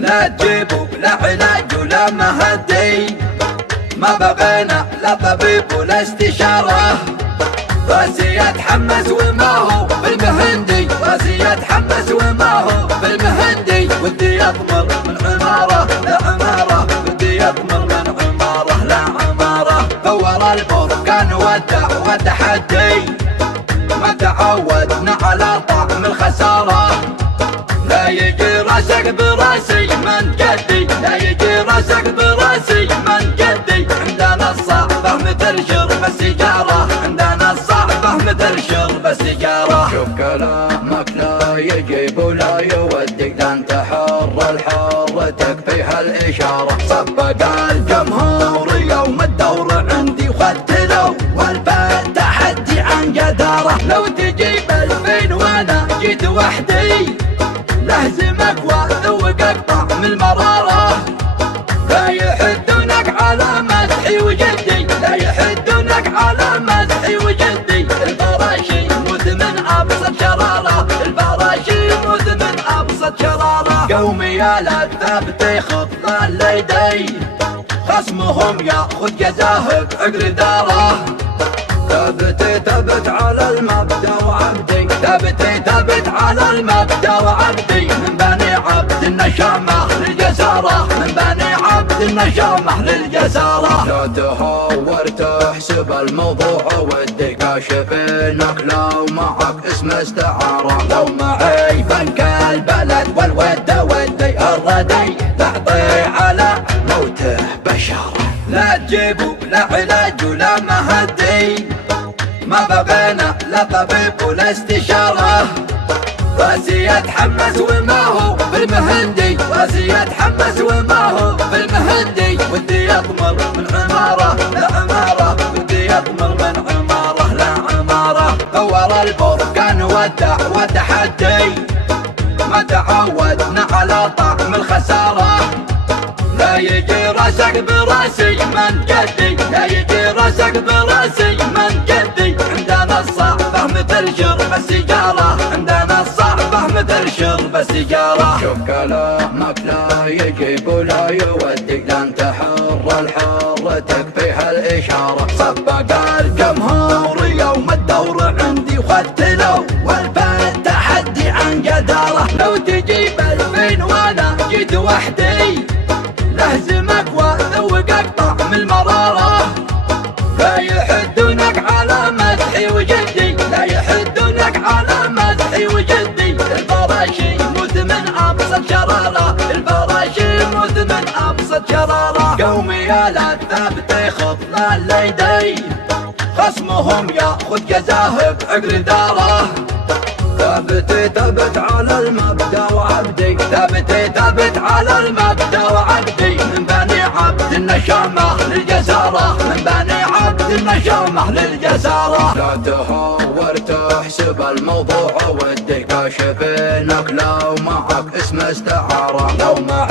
لا تجيبوا لا علاج ولا مهدي، ما بغينا لا طبيب ولا استشارة. راسي يتحمس وما هو بالمهندي، راسي يتحمس وما هو بالمهندي. ودي يطمر من عمارة لعمارة، ودي يطمر من عمارة لعمارة. ثور البركان والتحدي، ما تعودنا على طعم الخسارة. لا يجي راسك براسي من قدي، لا يجي راسك براسي من قدي. عندنا الصعبة مثل شرب السيجارة، عندنا الصعبة مثل شرب السيجارة. شوف كلامك لا يجيب ولا يودي، لا انت حر الحر تكفيها الإشارة. صفق الجمهور يوم الدور عندي وخدت له والبال تحدي عن جدارة. لو تجيب 2000 وانا جيت وحدي، لهزمك واذوقك طعم المرارة. لا يحدونك على مدحي وجدي، لا يحدونك على مدحي وجدي. الفراشي مدمن ابسط شرارة، الفراشي مدمن ابسط شرارة. قومي يا الثابت خطنا الليدي، خصمهم ياخذ جزاه بعقر داره. ثابت على المبدأ وعبدي، ثابت على المبدأ وعبدي. من بني عبد النشامة للجسارة، من بني عبد النشامة للجسارة. لا تهور تحسب الموضوع ودي، كاشفينك لو معك اسم استعارة. لو معي بنك البلد والود ودي، الردي تعطي على موته بشارة. لا تجيبوا لا علاج ولا مهدي، ما بغينا لا طبيب ولا استشارة. راسي يتحمس وما هو بالمهندي، راسي يتحمس وما هو بالمهندي. ودي يطمر من عمارة لعمارة، ودي يطمر من عمارة لعمارة. ثور البركان والتحدي، ما تعودنا على طعم الخسارة. لا يجي راسك براسي من قدي، لا يجي راسك براسي من قدي. عندنا الصعبة مثل شرب السيجارة، عندنا الصعبة مثل شرب السيجارة. شوف كلامك لا يجيب ولا يودي، لا انت حر الحر تكفيها الإشارة. صفق الجمهور يوم الدور عندي وخدت له والبال تحدي عن جدارة. لو تجيب 2000 وانا جيت وحدي، لهزمك واذوقك طعم المرارة. لا يحدونك على مدحي وجدي، لا يحدونك على مدحي وجدي. الفراشي مدمن ابسط شرارة، الفراشي مدمن ابسط شرارة. قومي يا الثابت خطنا الليدي، خصمهم ياخذ جزاه بعقر داره. ثابت على المبدأ وعبدي، ثابت على المبدأ وعبدي. من بني عبد النشامة للجسارة، من بني عبد النشامة للجسارة. لا تهور تحسب الموضوع ودي، كاشفينك لو معك اسم استعارة. لو معي